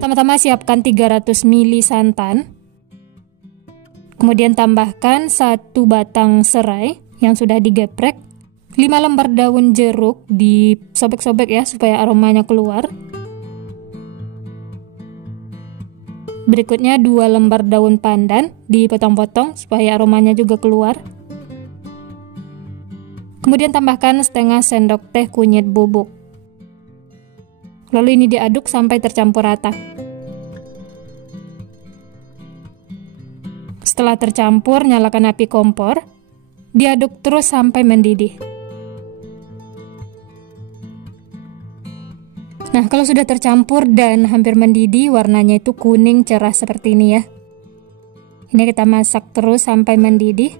Pertama-tama siapkan 300 ml santan. Kemudian tambahkan 1 batang serai yang sudah digeprek. 5 lembar daun jeruk disobek-sobek ya supaya aromanya keluar. Berikutnya 2 lembar daun pandan dipotong-potong supaya aromanya juga keluar. Kemudian tambahkan setengah sendok teh kunyit bubuk. Lalu ini diaduk sampai tercampur rata. Setelah tercampur, nyalakan api kompor. Diaduk terus sampai mendidih. Nah, kalau sudah tercampur dan hampir mendidih, warnanya itu kuning cerah seperti ini ya. Ini kita masak terus sampai mendidih.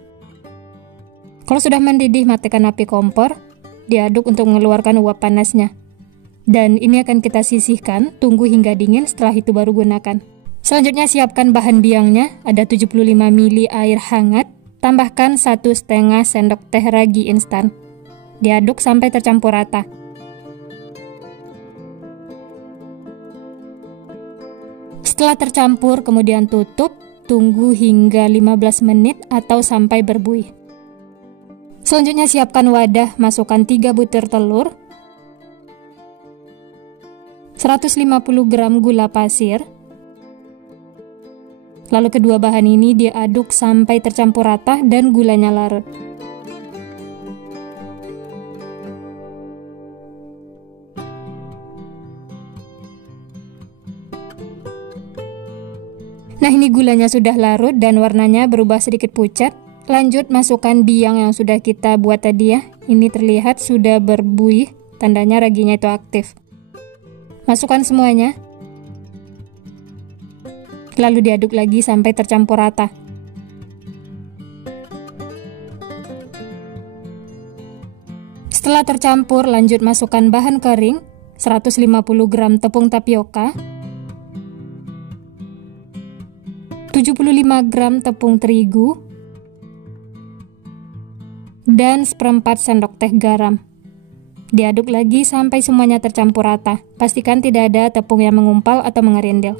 Kalau sudah mendidih, matikan api kompor. Diaduk untuk mengeluarkan uap panasnya. Dan ini akan kita sisihkan, tunggu hingga dingin, setelah itu baru gunakan. Selanjutnya siapkan bahan biangnya, ada 75 ml air hangat, tambahkan 1,5 sendok teh ragi instan. Diaduk sampai tercampur rata. Setelah tercampur, kemudian tutup, tunggu hingga 15 menit atau sampai berbuih. Selanjutnya siapkan wadah, masukkan 3 butir telur, 150 gram gula pasir. Lalu kedua bahan ini diaduk sampai tercampur rata dan gulanya larut. Nah, ini gulanya sudah larut dan warnanya berubah sedikit pucat. Lanjut masukkan biang yang sudah kita buat tadi ya. Ini terlihat sudah berbuih, tandanya raginya itu aktif. Masukkan semuanya. Lalu diaduk lagi sampai tercampur rata. Setelah tercampur, lanjut masukkan bahan kering, 150 gram tepung tapioka, 75 gram tepung terigu, dan 1/4 sendok teh garam. Diaduk lagi sampai semuanya tercampur rata. Pastikan tidak ada tepung yang mengumpal atau mengerindil.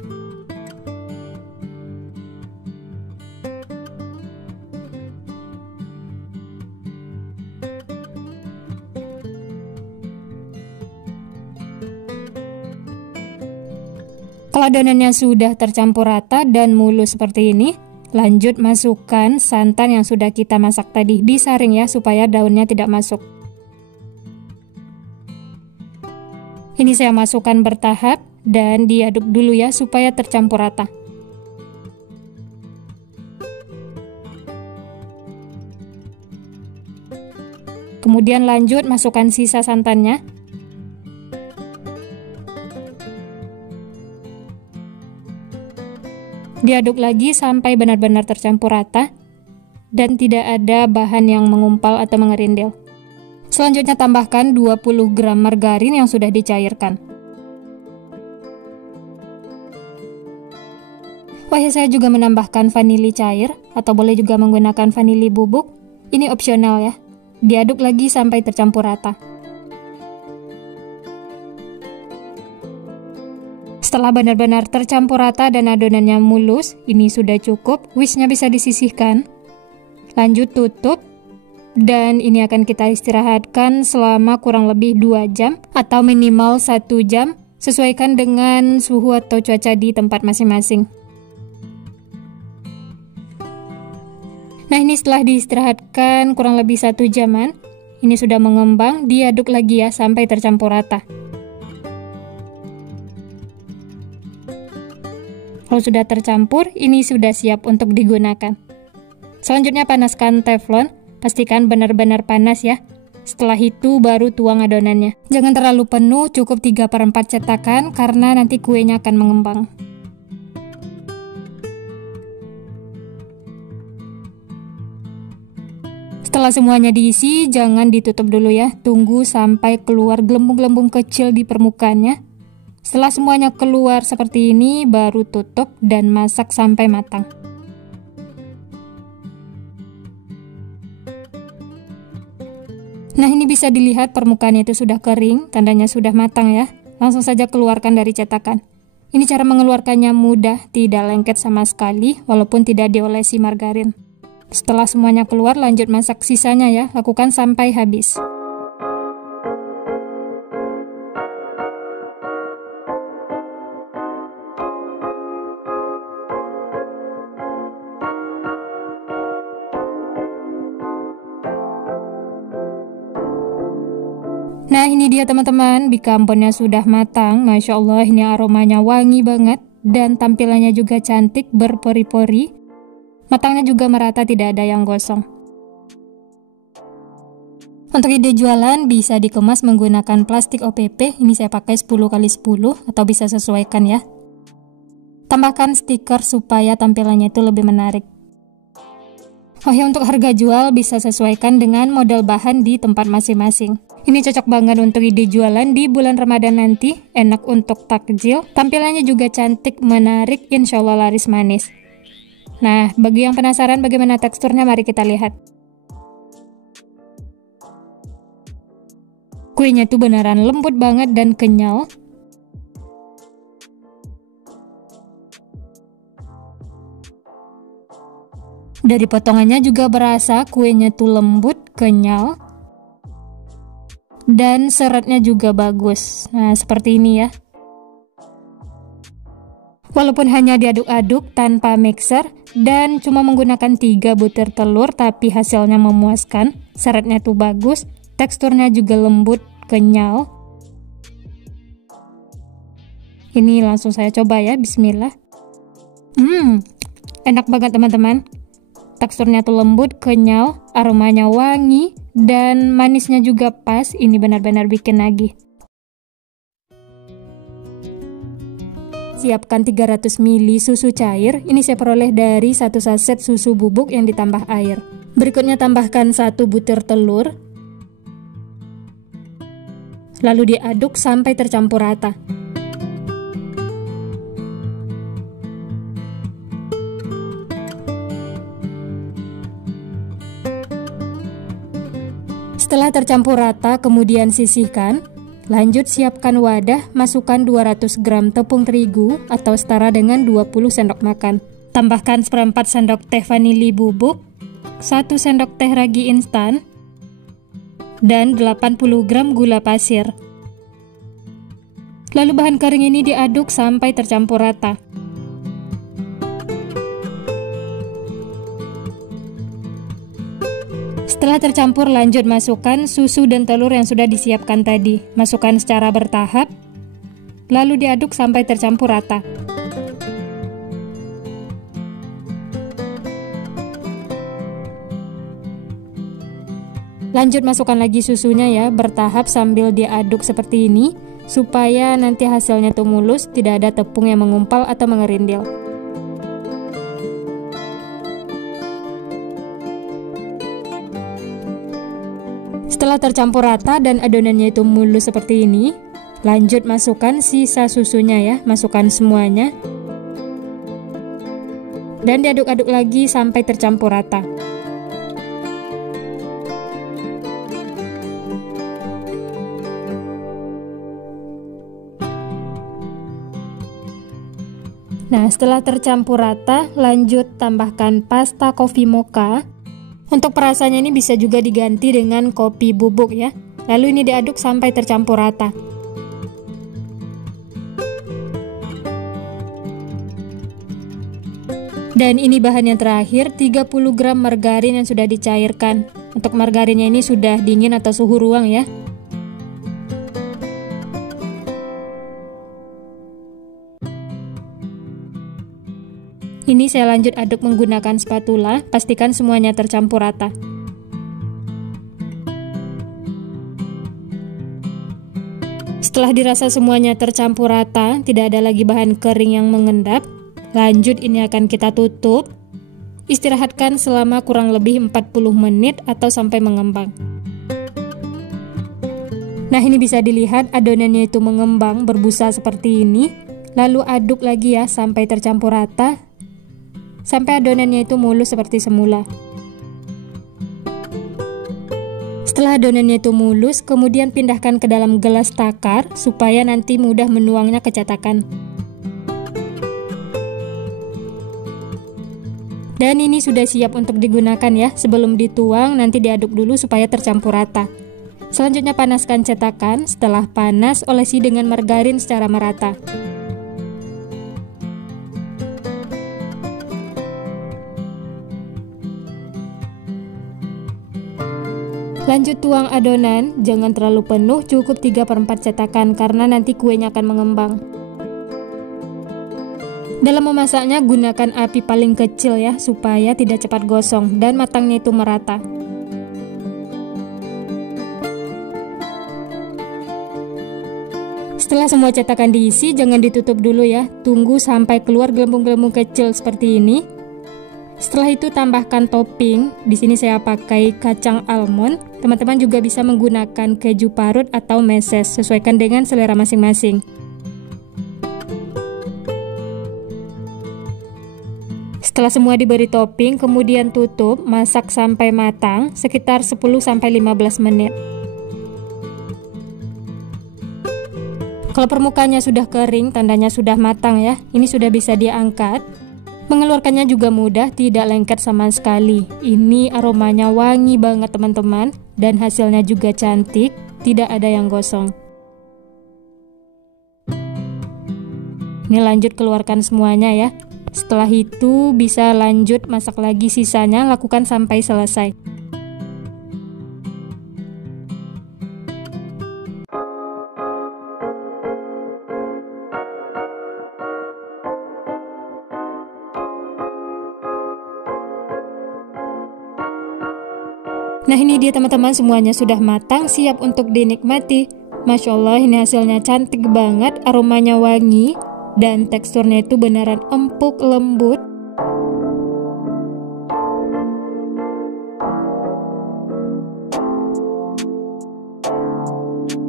Kalau adonannya sudah tercampur rata dan mulus seperti ini, lanjut masukkan santan yang sudah kita masak tadi. Disaring ya supaya daunnya tidak masuk. Ini saya masukkan bertahap dan diaduk dulu ya supaya tercampur rata. Kemudian lanjut masukkan sisa santannya. Diaduk lagi sampai benar-benar tercampur rata dan tidak ada bahan yang mengumpal atau mengerindil. Selanjutnya tambahkan 20 gram margarin yang sudah dicairkan. Wah, saya juga menambahkan vanili cair atau boleh juga menggunakan vanili bubuk. Ini opsional ya. Diaduk lagi sampai tercampur rata. Setelah benar-benar tercampur rata dan adonannya mulus, ini sudah cukup. Wishnya bisa disisihkan. Lanjut tutup. Dan ini akan kita istirahatkan selama kurang lebih 2 jam atau minimal 1 jam, sesuaikan dengan suhu atau cuaca di tempat masing-masing. Nah, ini setelah diistirahatkan kurang lebih 1 jaman, ini sudah mengembang, diaduk lagi ya sampai tercampur rata. Kalau sudah tercampur, ini sudah siap untuk digunakan. Selanjutnya panaskan teflon. Pastikan benar-benar panas ya. Setelah itu baru tuang adonannya. Jangan terlalu penuh, cukup 3/4 cetakan karena nanti kuenya akan mengembang. Setelah semuanya diisi, jangan ditutup dulu ya. Tunggu sampai keluar gelembung-gelembung kecil di permukaannya. Setelah semuanya keluar seperti ini, baru tutup dan masak sampai matang. Nah, ini bisa dilihat permukaannya itu sudah kering, tandanya sudah matang ya. Langsung saja keluarkan dari cetakan. Ini cara mengeluarkannya mudah, tidak lengket sama sekali, walaupun tidak diolesi margarin. Setelah semuanya keluar, lanjut masak sisanya ya, lakukan sampai habis. Nah ini dia teman-teman, bika ambonnya sudah matang. Masya Allah, ini aromanya wangi banget dan tampilannya juga cantik, berpori-pori. Matangnya juga merata, tidak ada yang gosong. Untuk ide jualan bisa dikemas menggunakan plastik OPP. Ini saya pakai 10x10 atau bisa sesuaikan ya. Tambahkan stiker supaya tampilannya itu lebih menarik. Oh ya, untuk harga jual bisa sesuaikan dengan model bahan di tempat masing-masing. Ini cocok banget untuk ide jualan di bulan Ramadan nanti, enak untuk takjil, tampilannya juga cantik, menarik, insya Allah laris manis. Nah, bagi yang penasaran bagaimana teksturnya, mari kita lihat. Kuenya tuh beneran lembut banget dan kenyal. Dari potongannya juga berasa kuenya tuh lembut, kenyal. Dan seratnya juga bagus. Nah, seperti ini ya. Walaupun hanya diaduk-aduk tanpa mixer dan cuma menggunakan 3 butir telur, tapi hasilnya memuaskan. Seratnya tuh bagus, teksturnya juga lembut, kenyal. Ini langsung saya coba ya, bismillah. Enak banget teman-teman. Teksturnya tuh lembut, kenyal, aromanya wangi, dan manisnya juga pas. Ini benar-benar bikin nagih. Siapkan 300 ml susu cair. Ini saya peroleh dari 1 saset susu bubuk yang ditambah air. Berikutnya tambahkan 1 butir telur. Lalu diaduk sampai tercampur rata. Setelah tercampur rata, kemudian sisihkan. Lanjut siapkan wadah, masukkan 200 gram tepung terigu atau setara dengan 20 sendok makan. Tambahkan 1/4 sendok teh vanili bubuk, 1 sendok teh ragi instan, dan 80 gram gula pasir. Lalu bahan kering ini diaduk sampai tercampur rata. Setelah tercampur, lanjut masukkan susu dan telur yang sudah disiapkan tadi. Masukkan secara bertahap, lalu diaduk sampai tercampur rata. Lanjut masukkan lagi susunya ya, bertahap sambil diaduk seperti ini, supaya nanti hasilnya tuh mulus, tidak ada tepung yang mengumpal atau mengerindil. Setelah tercampur rata dan adonannya itu mulus seperti ini, lanjut masukkan sisa susunya ya, masukkan semuanya. Dan diaduk-aduk lagi sampai tercampur rata. Nah, setelah tercampur rata, lanjut tambahkan pasta coffee mocha. Untuk perasannya ini bisa juga diganti dengan kopi bubuk ya. Lalu ini diaduk sampai tercampur rata. Dan ini bahan yang terakhir, 30 gram margarin yang sudah dicairkan. Untuk margarinnya ini sudah dingin atau suhu ruang ya. Ini saya lanjut aduk menggunakan spatula, pastikan semuanya tercampur rata. Setelah dirasa semuanya tercampur rata, tidak ada lagi bahan kering yang mengendap. Lanjut ini akan kita tutup. Istirahatkan selama kurang lebih 40 menit atau sampai mengembang. Nah, ini bisa dilihat adonannya itu mengembang, berbusa seperti ini. Lalu aduk lagi ya sampai tercampur rata. Sampai adonannya itu mulus seperti semula. Setelah adonannya itu mulus, kemudian pindahkan ke dalam gelas takar supaya nanti mudah menuangnya ke cetakan. Dan ini sudah siap untuk digunakan ya. Sebelum dituang nanti diaduk dulu supaya tercampur rata. Selanjutnya panaskan cetakan. Setelah panas, olesi dengan margarin secara merata. Lanjut tuang adonan, jangan terlalu penuh, cukup 3/4 cetakan karena nanti kuenya akan mengembang. Dalam memasaknya gunakan api paling kecil ya, supaya tidak cepat gosong dan matangnya itu merata. Setelah semua cetakan diisi, jangan ditutup dulu ya, tunggu sampai keluar gelembung-gelembung kecil seperti ini. Setelah itu tambahkan topping. Di sini saya pakai kacang almond. Teman-teman juga bisa menggunakan keju parut atau meses, sesuaikan dengan selera masing-masing. Setelah semua diberi topping, kemudian tutup, masak sampai matang sekitar 10-15 menit. Kalau permukaannya sudah kering, tandanya sudah matang ya. Ini sudah bisa diangkat. Mengeluarkannya juga mudah, tidak lengket sama sekali. Ini aromanya wangi banget teman-teman, dan hasilnya juga cantik, tidak ada yang gosong. Ini lanjut keluarkan semuanya ya. Setelah itu bisa lanjut masak lagi sisanya, lakukan sampai selesai. Nah ini dia teman-teman, semuanya sudah matang, siap untuk dinikmati. Masya Allah, ini hasilnya cantik banget, aromanya wangi, dan teksturnya itu beneran empuk lembut.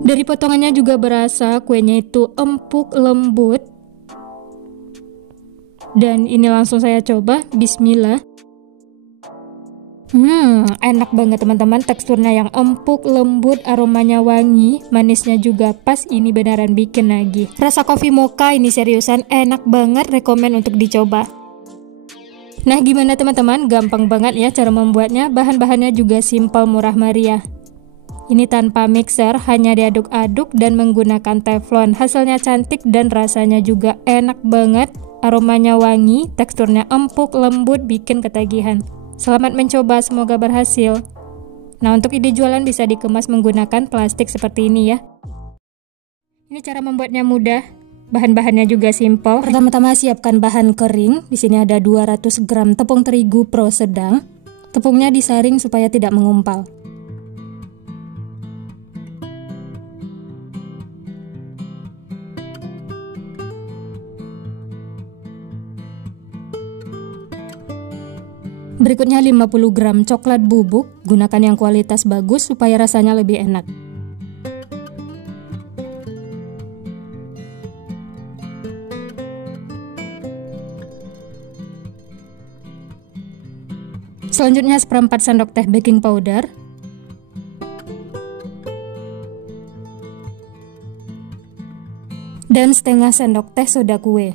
Dari potongannya juga berasa kuenya itu empuk lembut. Dan ini langsung saya coba, bismillah. Enak banget teman-teman, teksturnya yang empuk, lembut, aromanya wangi, manisnya juga pas, ini beneran bikin lagi. Rasa kopi mocha ini seriusan enak banget, rekomen untuk dicoba. Nah gimana teman-teman, gampang banget ya cara membuatnya, bahan-bahannya juga simple, murah meriah. Ini tanpa mixer, hanya diaduk-aduk dan menggunakan teflon. Hasilnya cantik dan rasanya juga enak banget, aromanya wangi, teksturnya empuk, lembut, bikin ketagihan. Selamat mencoba, semoga berhasil. Nah untuk ide jualan bisa dikemas menggunakan plastik seperti ini ya. Ini cara membuatnya mudah, bahan-bahannya juga simple. Pertama-tama siapkan bahan kering. Di sini ada 200 gram tepung terigu pro sedang. Tepungnya disaring supaya tidak mengumpal. Berikutnya 50 gram coklat bubuk, gunakan yang kualitas bagus supaya rasanya lebih enak. Selanjutnya 1/4 sendok teh baking powder. Dan setengah sendok teh soda kue.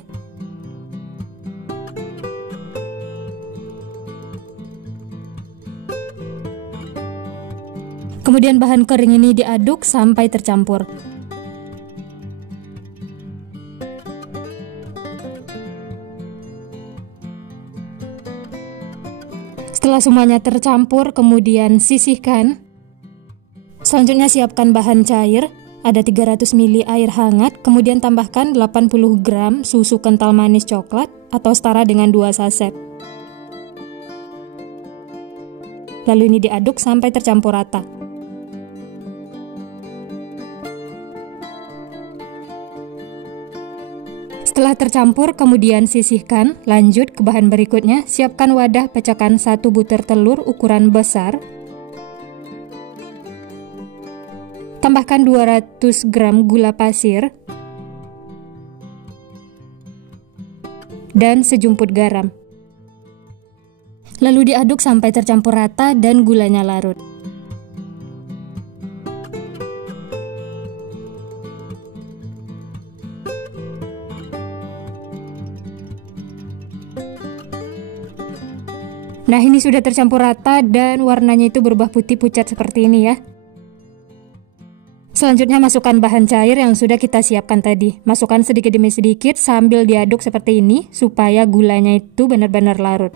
Kemudian bahan kering ini diaduk sampai tercampur. Setelah semuanya tercampur, kemudian sisihkan. Selanjutnya siapkan bahan cair, ada 300 ml air hangat, kemudian tambahkan 80 gram susu kental manis coklat atau setara dengan 2 saset. Lalu ini diaduk sampai tercampur rata. Setelah tercampur, kemudian sisihkan. Lanjut ke bahan berikutnya, siapkan wadah pecahkan 1 butir telur ukuran besar. Tambahkan 200 gram gula pasir. Dan sejumput garam. Lalu diaduk sampai tercampur rata dan gulanya larut. Nah, ini sudah tercampur rata dan warnanya itu berubah putih pucat seperti ini ya. Selanjutnya masukkan bahan cair yang sudah kita siapkan tadi. Masukkan sedikit demi sedikit sambil diaduk seperti ini supaya gulanya itu benar-benar larut.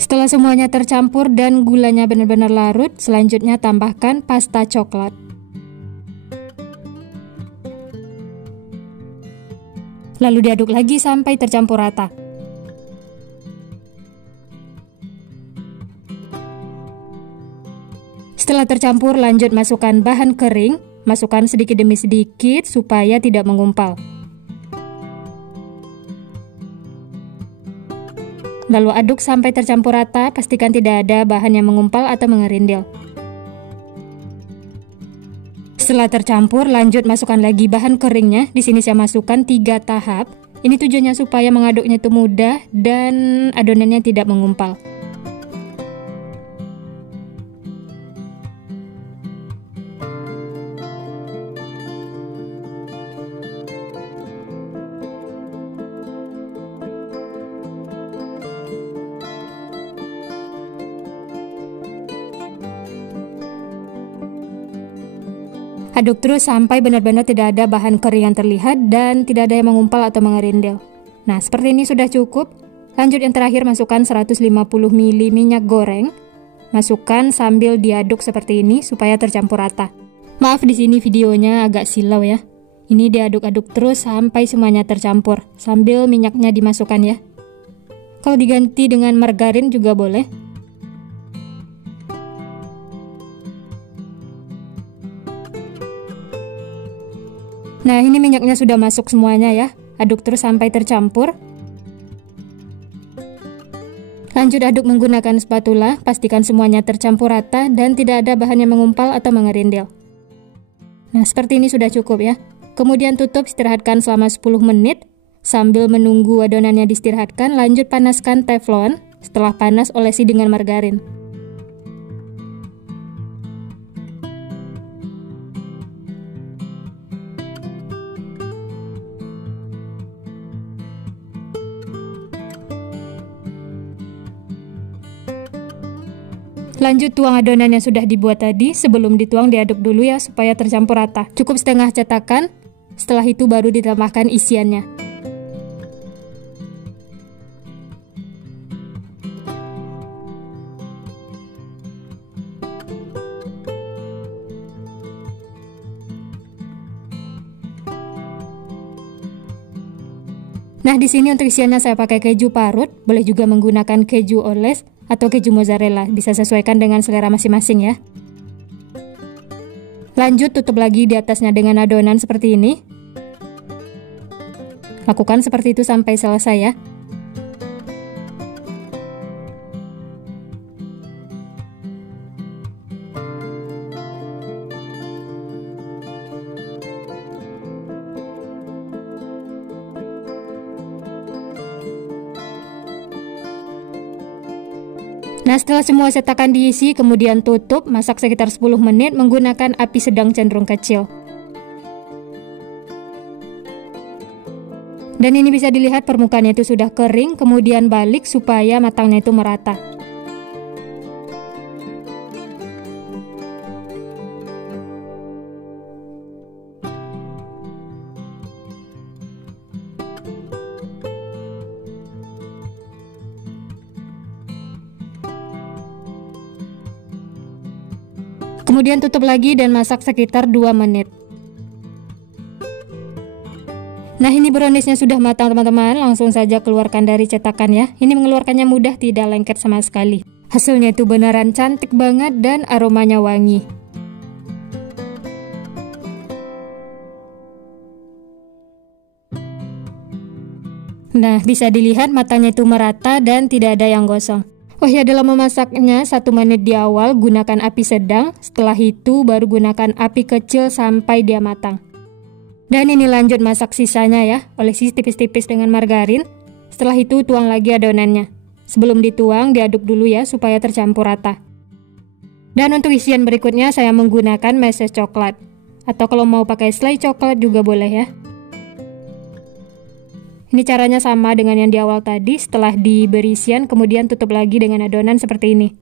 Setelah semuanya tercampur dan gulanya benar-benar larut, selanjutnya tambahkan pasta coklat. Lalu diaduk lagi sampai tercampur rata. Setelah tercampur, lanjut masukkan bahan kering, masukkan sedikit demi sedikit supaya tidak mengumpal. Lalu aduk sampai tercampur rata, pastikan tidak ada bahan yang mengumpal atau mengerindil. Setelah tercampur, lanjut masukkan lagi bahan keringnya. Di sini saya masukkan 3 tahap. Ini tujuannya supaya mengaduknya itu mudah dan adonannya tidak mengumpal. Aduk terus sampai benar-benar tidak ada bahan kering yang terlihat dan tidak ada yang mengumpal atau mengerindil. Nah, seperti ini sudah cukup. Lanjut yang terakhir, masukkan 150 ml minyak goreng. Masukkan sambil diaduk seperti ini supaya tercampur rata. Maaf di sini videonya agak silau ya. Ini diaduk-aduk terus sampai semuanya tercampur sambil minyaknya dimasukkan ya. Kalau diganti dengan margarin juga boleh. Nah, ini minyaknya sudah masuk semuanya ya. Aduk terus sampai tercampur. Lanjut aduk menggunakan spatula, pastikan semuanya tercampur rata dan tidak ada bahan yang mengumpal atau mengerindil. Nah, seperti ini sudah cukup ya. Kemudian tutup, istirahatkan selama 10 menit. Sambil menunggu adonannya diistirahatkan, lanjut panaskan teflon. Setelah panas, olesi dengan margarin. Lanjut tuang adonan yang sudah dibuat tadi. Sebelum dituang diaduk dulu ya supaya tercampur rata. Cukup setengah cetakan. Setelah itu baru ditambahkan isiannya. Nah, di sini untuk isiannya saya pakai keju parut, boleh juga menggunakan keju oles atau keju mozzarella, bisa sesuaikan dengan selera masing-masing ya. Lanjut tutup lagi di atasnya dengan adonan seperti ini. Lakukan seperti itu sampai selesai ya. Nah, setelah semua cetakan diisi, kemudian tutup, masak sekitar 10 menit menggunakan api sedang cenderung kecil. Dan ini bisa dilihat permukaannya itu sudah kering, kemudian balik supaya matangnya itu merata. Kemudian tutup lagi dan masak sekitar 2 menit. Nah, ini browniesnya sudah matang teman-teman. Langsung saja keluarkan dari cetakan ya. Ini mengeluarkannya mudah, tidak lengket sama sekali. Hasilnya itu beneran cantik banget dan aromanya wangi. Nah, bisa dilihat matanya itu merata dan tidak ada yang gosong. Oh ya, dalam memasaknya 1 menit di awal gunakan api sedang, setelah itu baru gunakan api kecil sampai dia matang. Dan ini lanjut masak sisanya ya, olesi tipis-tipis dengan margarin. Setelah itu tuang lagi adonannya. Sebelum dituang diaduk dulu ya supaya tercampur rata. Dan untuk isian berikutnya saya menggunakan meses coklat. Atau kalau mau pakai selai coklat juga boleh ya. Ini caranya sama dengan yang di awal tadi, setelah diberi isian kemudian tutup lagi dengan adonan seperti ini.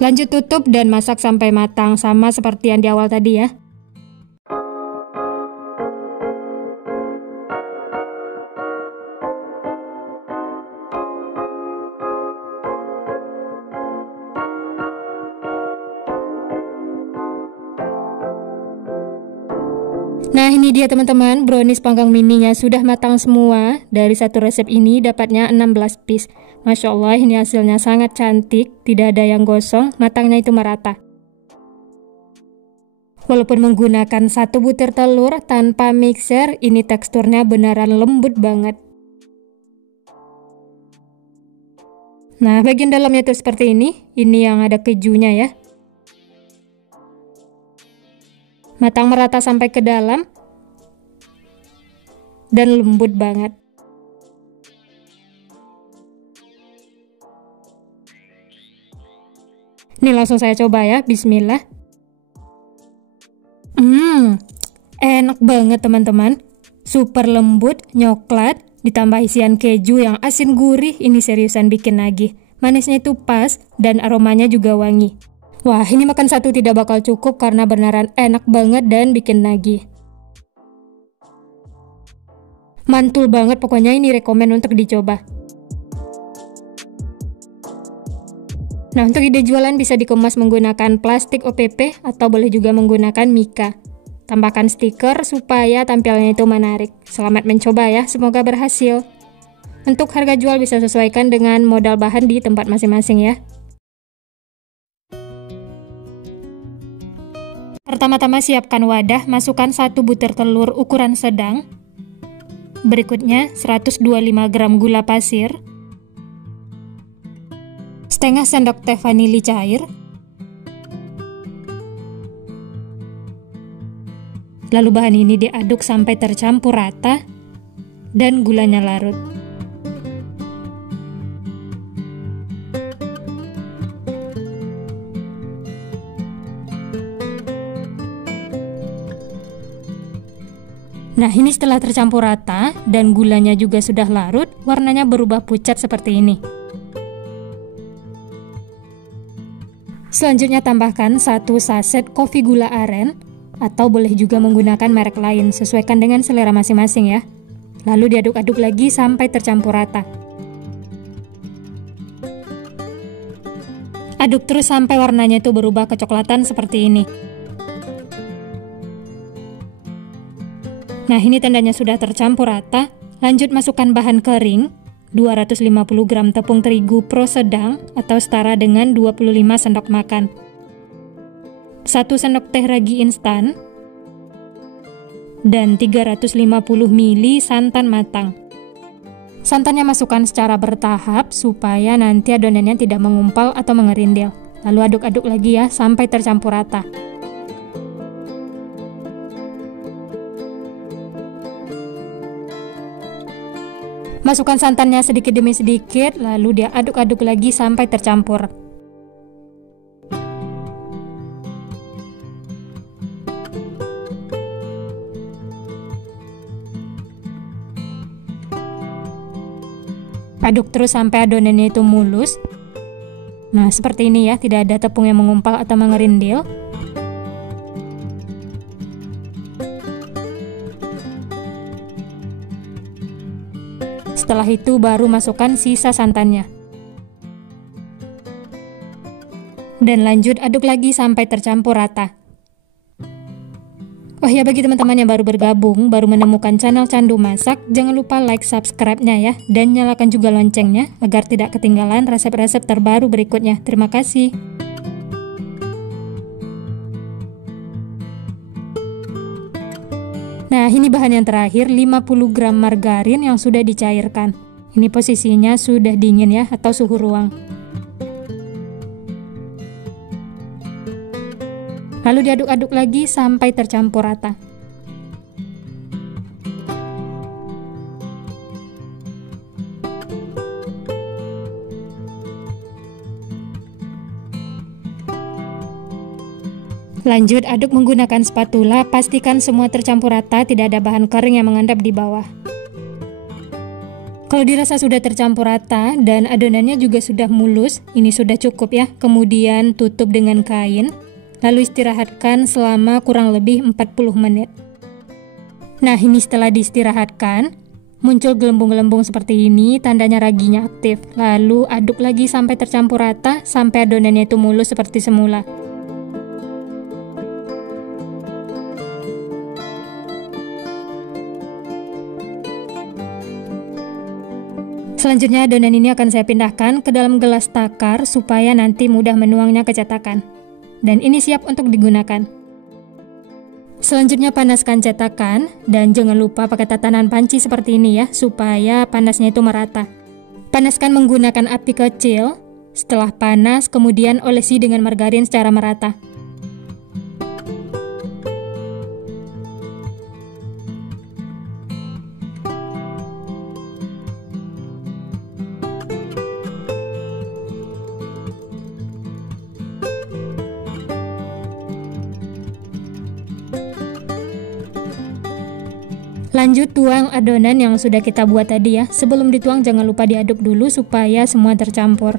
Lanjut tutup dan masak sampai matang, sama seperti yang di awal tadi ya. Nah ini dia teman-teman, brownies panggang mininya sudah matang semua. Dari satu resep ini dapatnya 16 piece. Masya Allah, ini hasilnya sangat cantik, tidak ada yang gosong, matangnya itu merata. Walaupun menggunakan 1 butir telur tanpa mixer, ini teksturnya beneran lembut banget. Nah bagian dalamnya itu seperti ini yang ada kejunya ya. Matang merata sampai ke dalam dan lembut banget. Ini langsung saya coba ya, bismillah. Enak banget teman-teman. Super lembut, nyoklat, ditambah isian keju yang asin gurih, ini seriusan bikin nagih. Manisnya itu pas dan aromanya juga wangi. Wah, ini makan satu tidak bakal cukup karena beneran enak banget dan bikin nagih. Mantul banget pokoknya, ini rekomen untuk dicoba. Nah, untuk ide jualan bisa dikemas menggunakan plastik OPP atau boleh juga menggunakan mika. Tambahkan stiker supaya tampilnya itu menarik. Selamat mencoba ya, semoga berhasil. Untuk harga jual bisa sesuaikan dengan modal bahan di tempat masing-masing ya. Pertama-tama siapkan wadah, masukkan 1 butir telur ukuran sedang. Berikutnya 125 gram gula pasir, setengah sendok teh vanili cair, lalu bahan ini diaduk sampai tercampur rata dan gulanya larut. Nah ini setelah tercampur rata dan gulanya juga sudah larut, warnanya berubah pucat seperti ini. Selanjutnya tambahkan 1 saset kopi gula aren, atau boleh juga menggunakan merek lain, sesuaikan dengan selera masing-masing ya. Lalu diaduk-aduk lagi sampai tercampur rata. Aduk terus sampai warnanya itu berubah kecoklatan seperti ini. Nah ini tandanya sudah tercampur rata. Lanjut masukkan bahan kering, 250 gram tepung terigu pro sedang atau setara dengan 25 sendok makan, 1 sendok teh ragi instan, dan 350 ml santan matang. Santannya masukkan secara bertahap supaya nanti adonannya tidak mengumpal atau mengerindil. Lalu aduk-aduk lagi ya sampai tercampur rata. Masukkan santannya sedikit demi sedikit, lalu dia aduk-aduk lagi sampai tercampur. Aduk terus sampai adonannya itu mulus. Nah, seperti ini ya, tidak ada tepung yang mengumpal atau mengerindil. Setelah itu baru masukkan sisa santannya. Dan lanjut aduk lagi sampai tercampur rata. Oh ya, bagi teman-teman yang baru bergabung, baru menemukan channel Candu Masak, jangan lupa like, subscribe-nya ya, dan nyalakan juga loncengnya agar tidak ketinggalan resep-resep terbaru berikutnya. Terima kasih. Nah, ini bahan yang terakhir, 50 gram margarin yang sudah dicairkan. Ini posisinya sudah dingin ya, atau suhu ruang. Lalu diaduk-aduk lagi sampai tercampur rata. Lanjut aduk menggunakan spatula, pastikan semua tercampur rata, tidak ada bahan kering yang mengendap di bawah. Kalau dirasa sudah tercampur rata dan adonannya juga sudah mulus, ini sudah cukup ya. Kemudian tutup dengan kain, lalu istirahatkan selama kurang lebih 40 menit. Nah, ini setelah diistirahatkan, muncul gelembung-gelembung seperti ini, tandanya raginya aktif. Lalu aduk lagi sampai tercampur rata, sampai adonannya itu mulus seperti semula. Selanjutnya adonan ini akan saya pindahkan ke dalam gelas takar supaya nanti mudah menuangnya ke cetakan. Dan ini siap untuk digunakan. Selanjutnya panaskan cetakan dan jangan lupa pakai tatanan panci seperti ini ya, supaya panasnya itu merata. Panaskan menggunakan api kecil. Setelah panas, kemudian olesi dengan margarin secara merata. Lanjut tuang adonan yang sudah kita buat tadi ya. Sebelum dituang jangan lupa diaduk dulu supaya semua tercampur.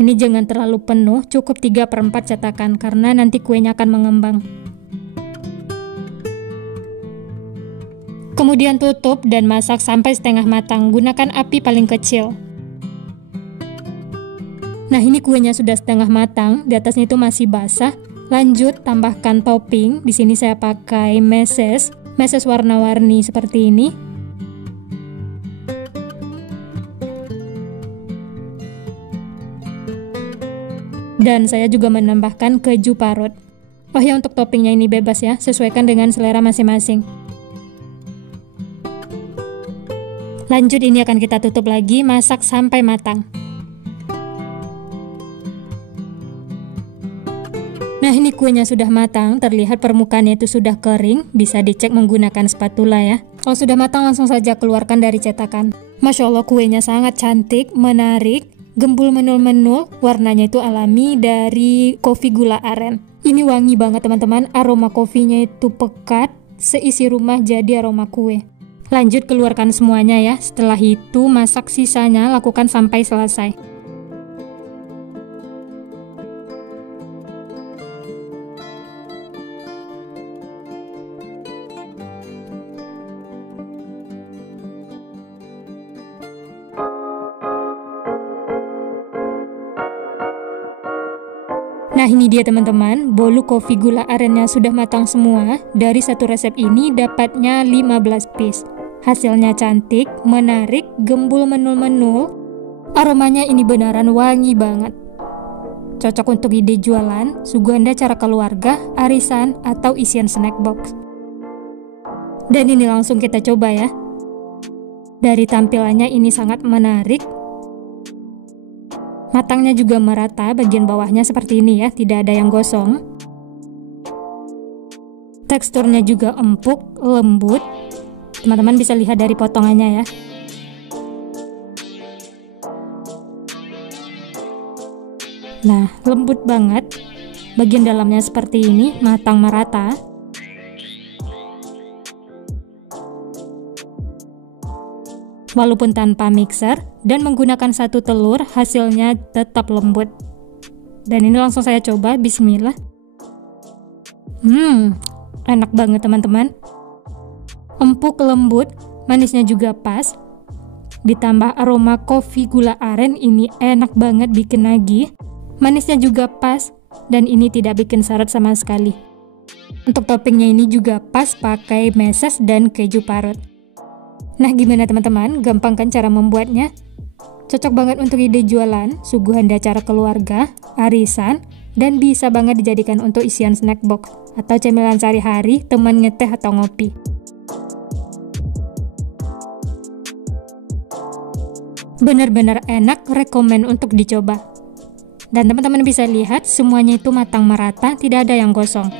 Ini jangan terlalu penuh, cukup 3/4 cetakan karena nanti kuenya akan mengembang. Kemudian tutup dan masak sampai setengah matang, gunakan api paling kecil. Nah, ini kuenya sudah setengah matang, di atasnya itu masih basah. Lanjut tambahkan topping. Di sini saya pakai meses warna-warni seperti ini. Dan saya juga menambahkan keju parut. Oh ya, untuk toppingnya ini bebas ya, sesuaikan dengan selera masing-masing. Lanjut ini akan kita tutup lagi, masak sampai matang. Nah, ini kuenya sudah matang, terlihat permukaannya itu sudah kering, bisa dicek menggunakan spatula ya. Kalau sudah matang langsung saja keluarkan dari cetakan. Masya Allah, kuenya sangat cantik, menarik, gembul menul-menul, warnanya itu alami dari kopi gula aren. Ini wangi banget teman-teman, aroma kopinya itu pekat, seisi rumah jadi aroma kue. Lanjut keluarkan semuanya ya, setelah itu masak sisanya, lakukan sampai selesai. Nah, ini dia teman-teman, bolu kopi gula arennya sudah matang semua. Dari satu resep ini dapatnya 15 piece. Hasilnya cantik, menarik, gembul menul-menul. Aromanya ini beneran wangi banget. Cocok untuk ide jualan, suguhan acara keluarga, arisan, atau isian snack box. Dan ini langsung kita coba ya. Dari tampilannya ini sangat menarik. Matangnya juga merata, bagian bawahnya seperti ini ya, tidak ada yang gosong. Teksturnya juga empuk, lembut. Teman-teman bisa lihat dari potongannya ya. Nah, lembut banget. Bagian dalamnya seperti ini, matang merata. Walaupun tanpa mixer dan menggunakan satu telur, hasilnya tetap lembut. Dan ini langsung saya coba, bismillah. Enak banget teman-teman. Empuk, lembut, manisnya juga pas. Ditambah aroma kopi gula aren, ini enak banget bikin nagih. Manisnya juga pas, dan ini tidak bikin syarat sama sekali. Untuk toppingnya ini juga pas, pakai meses dan keju parut. Nah, gimana teman-teman? Gampang kan cara membuatnya? Cocok banget untuk ide jualan, suguhan di acara keluarga, arisan, dan bisa banget dijadikan untuk isian snack box atau cemilan sehari-hari, teman ngeteh atau ngopi. Benar-benar enak, rekomen untuk dicoba. Dan teman-teman bisa lihat semuanya itu matang merata, tidak ada yang gosong.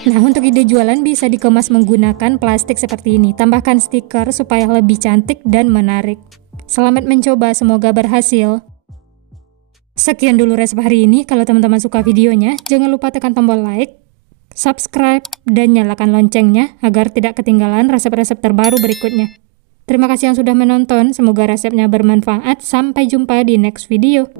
Nah, untuk ide jualan bisa dikemas menggunakan plastik seperti ini. Tambahkan stiker supaya lebih cantik dan menarik. Selamat mencoba, semoga berhasil. Sekian dulu resep hari ini. Kalau teman-teman suka videonya, jangan lupa tekan tombol like, subscribe, dan nyalakan loncengnya agar tidak ketinggalan resep-resep terbaru berikutnya. Terima kasih yang sudah menonton. Semoga resepnya bermanfaat. Sampai jumpa di next video.